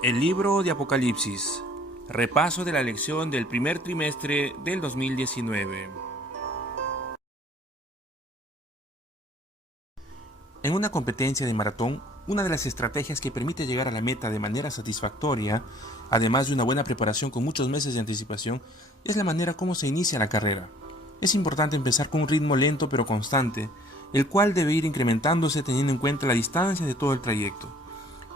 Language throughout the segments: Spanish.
El libro de Apocalipsis. Repaso de la lección del primer trimestre del 2019. En una competencia de maratón, una de las estrategias que permite llegar a la meta de manera satisfactoria, además de una buena preparación con muchos meses de anticipación, es la manera como se inicia la carrera. Es importante empezar con un ritmo lento pero constante, el cual debe ir incrementándose teniendo en cuenta la distancia de todo el trayecto.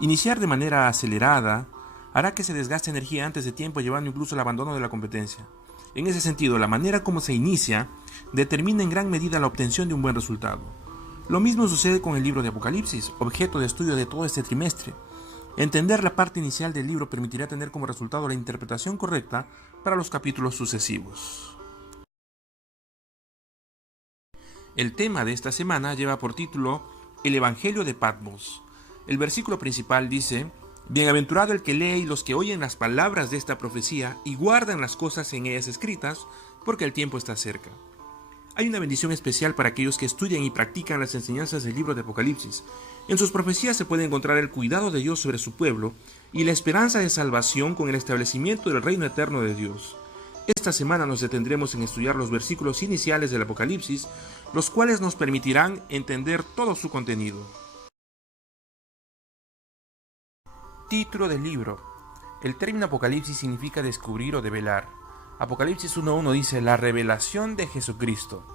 Iniciar de manera acelerada hará que se desgaste energía antes de tiempo, llevando incluso al abandono de la competencia. En ese sentido, la manera como se inicia determina en gran medida la obtención de un buen resultado. Lo mismo sucede con el libro de Apocalipsis, objeto de estudio de todo este trimestre. Entender la parte inicial del libro permitirá tener como resultado la interpretación correcta para los capítulos sucesivos. El tema de esta semana lleva por título El Evangelio de Patmos. El versículo principal dice: Bienaventurado el que lee y los que oyen las palabras de esta profecía y guardan las cosas en ellas escritas, porque el tiempo está cerca. Hay una bendición especial para aquellos que estudian y practican las enseñanzas del libro de Apocalipsis. En sus profecías se puede encontrar el cuidado de Dios sobre su pueblo y la esperanza de salvación con el establecimiento del reino eterno de Dios. Esta semana nos detendremos en estudiar los versículos iniciales del Apocalipsis, los cuales nos permitirán entender todo su contenido. Título del libro. El término Apocalipsis significa descubrir o develar. Apocalipsis 1.1 dice la revelación de Jesucristo,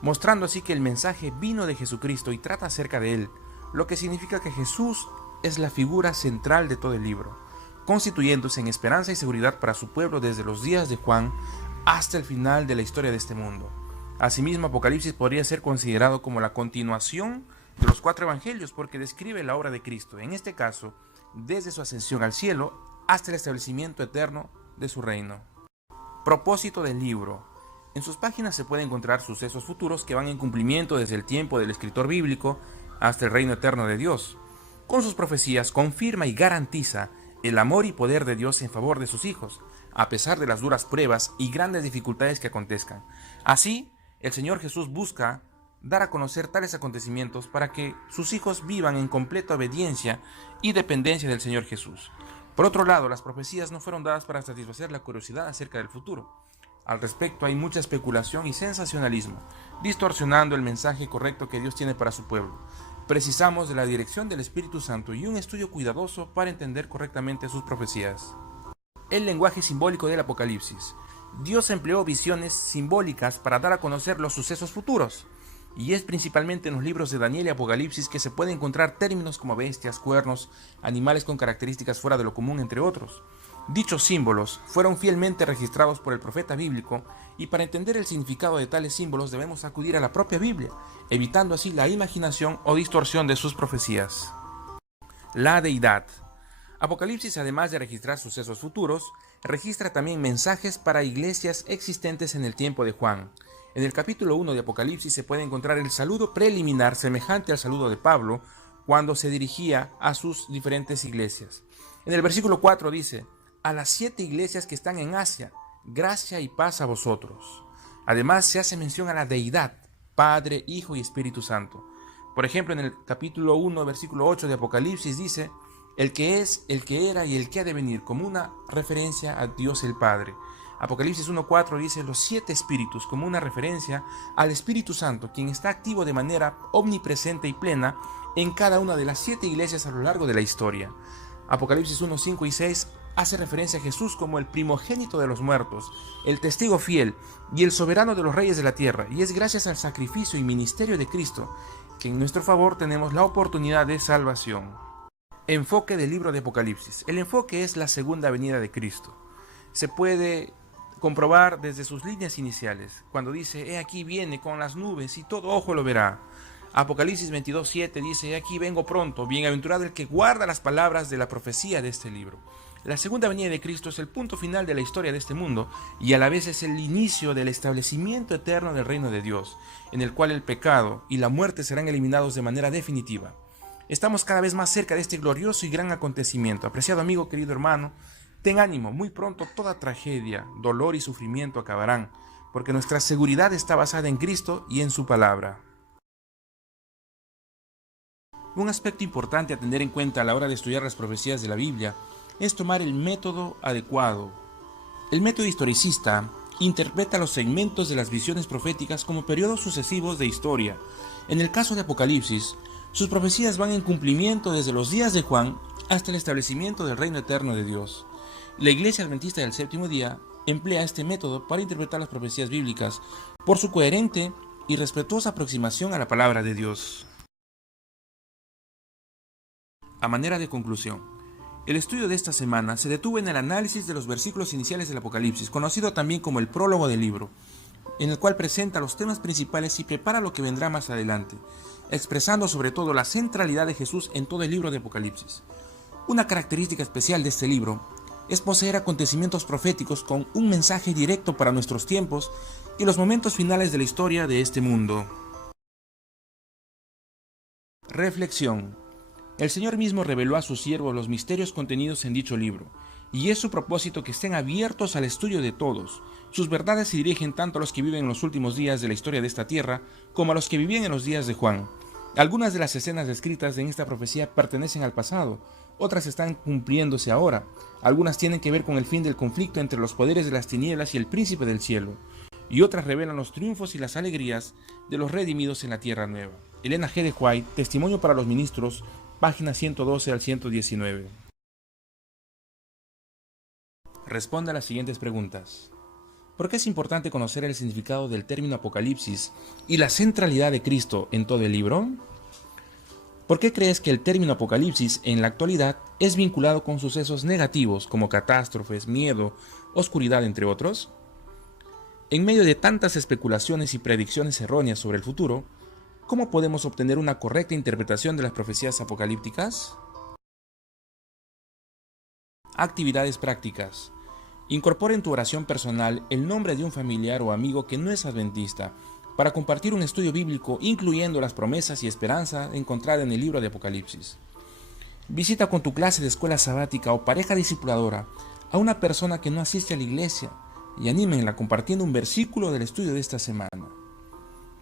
mostrando así que el mensaje vino de Jesucristo y trata acerca de él, lo que significa que Jesús es la figura central de todo el libro, constituyéndose en esperanza y seguridad para su pueblo desde los días de Juan hasta el final de la historia de este mundo. Asimismo, Apocalipsis podría ser considerado como la continuación de los 4 evangelios porque describe la obra de Cristo, en este caso, desde su ascensión al cielo hasta el establecimiento eterno de su reino. Propósito del libro. En sus páginas se pueden encontrar sucesos futuros que van en cumplimiento desde el tiempo del escritor bíblico hasta el reino eterno de Dios. Con sus profecías confirma y garantiza el amor y poder de Dios en favor de sus hijos, a pesar de las duras pruebas y grandes dificultades que acontezcan. Así, el Señor Jesús busca dar a conocer tales acontecimientos para que sus hijos vivan en completa obediencia y dependencia del Señor Jesús. Por otro lado, las profecías no fueron dadas para satisfacer la curiosidad acerca del futuro. Al respecto hay mucha especulación y sensacionalismo, distorsionando el mensaje correcto que Dios tiene para su pueblo. Precisamos de la dirección del Espíritu Santo y un estudio cuidadoso para entender correctamente sus profecías. El lenguaje simbólico del Apocalipsis. Dios empleó visiones simbólicas para dar a conocer los sucesos futuros. Y es principalmente en los libros de Daniel y Apocalipsis que se pueden encontrar términos como bestias, cuernos, animales con características fuera de lo común, entre otros. Dichos símbolos fueron fielmente registrados por el profeta bíblico y para entender el significado de tales símbolos debemos acudir a la propia Biblia, evitando así la imaginación o distorsión de sus profecías. La deidad. Apocalipsis, además de registrar sucesos futuros, registra también mensajes para iglesias existentes en el tiempo de Juan. En el capítulo 1 de Apocalipsis se puede encontrar el saludo preliminar semejante al saludo de Pablo cuando se dirigía a sus diferentes iglesias. En el versículo 4 dice: a las 7 iglesias que están en Asia, gracia y paz a vosotros. Además se hace mención a la deidad, Padre, Hijo y Espíritu Santo. Por ejemplo, en el capítulo 1, versículo 8 de Apocalipsis dice: el que es, el que era y el que ha de venir, como una referencia a Dios el Padre. Apocalipsis 1.4 dice los 7 espíritus como una referencia al Espíritu Santo, quien está activo de manera omnipresente y plena en cada una de las 7 iglesias a lo largo de la historia. Apocalipsis 1.5 y 6 hace referencia a Jesús como el primogénito de los muertos, el testigo fiel y el soberano de los reyes de la tierra, y es gracias al sacrificio y ministerio de Cristo que en nuestro favor tenemos la oportunidad de salvación. Enfoque del libro de Apocalipsis. El enfoque es la segunda venida de Cristo. Se puede comprobar desde sus líneas iniciales, cuando dice: he aquí viene con las nubes y todo ojo lo verá. Apocalipsis 22.7 dice: he aquí vengo pronto, bienaventurado el que guarda las palabras de la profecía de este libro. La segunda venida de Cristo es el punto final de la historia de este mundo y a la vez es el inicio del establecimiento eterno del reino de Dios, en el cual el pecado y la muerte serán eliminados de manera definitiva. Estamos cada vez más cerca de este glorioso y gran acontecimiento. Apreciado amigo, querido hermano, ten ánimo, muy pronto toda tragedia, dolor y sufrimiento acabarán, porque nuestra seguridad está basada en Cristo y en su palabra. Un aspecto importante a tener en cuenta a la hora de estudiar las profecías de la Biblia es tomar el método adecuado. El método historicista interpreta los segmentos de las visiones proféticas como periodos sucesivos de historia. En el caso de Apocalipsis, sus profecías van en cumplimiento desde los días de Juan hasta el establecimiento del reino eterno de Dios. La Iglesia Adventista del Séptimo Día emplea este método para interpretar las profecías bíblicas por su coherente y respetuosa aproximación a la palabra de Dios. A manera de conclusión, el estudio de esta semana se detuvo en el análisis de los versículos iniciales del Apocalipsis, conocido también como el prólogo del libro, en el cual presenta los temas principales y prepara lo que vendrá más adelante, expresando sobre todo la centralidad de Jesús en todo el libro de Apocalipsis. Una característica especial de este libro es poseer acontecimientos proféticos con un mensaje directo para nuestros tiempos y los momentos finales de la historia de este mundo. Reflexión. El Señor mismo reveló a sus siervos los misterios contenidos en dicho libro, y es su propósito que estén abiertos al estudio de todos. Sus verdades se dirigen tanto a los que viven en los últimos días de la historia de esta tierra, como a los que vivían en los días de Juan. Algunas de las escenas descritas en esta profecía pertenecen al pasado, otras están cumpliéndose ahora. Algunas tienen que ver con el fin del conflicto entre los poderes de las tinieblas y el príncipe del cielo, y otras revelan los triunfos y las alegrías de los redimidos en la tierra nueva. Elena G. de White, Testimonio para los Ministros, páginas 112 al 119. Responda a las siguientes preguntas. ¿Por qué es importante conocer el significado del término Apocalipsis y la centralidad de Cristo en todo el libro? ¿Por qué crees que el término Apocalipsis en la actualidad es vinculado con sucesos negativos como catástrofes, miedo, oscuridad, entre otros? En medio de tantas especulaciones y predicciones erróneas sobre el futuro, ¿cómo podemos obtener una correcta interpretación de las profecías apocalípticas? Actividades prácticas. Incorpora en tu oración personal el nombre de un familiar o amigo que no es adventista para compartir un estudio bíblico incluyendo las promesas y esperanza encontradas en el libro de Apocalipsis. Visita con tu clase de escuela sabática o pareja discipuladora a una persona que no asiste a la iglesia y anímenla compartiendo un versículo del estudio de esta semana.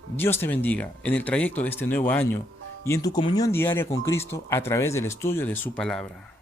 Dios te bendiga en el trayecto de este nuevo año y en tu comunión diaria con Cristo a través del estudio de su palabra.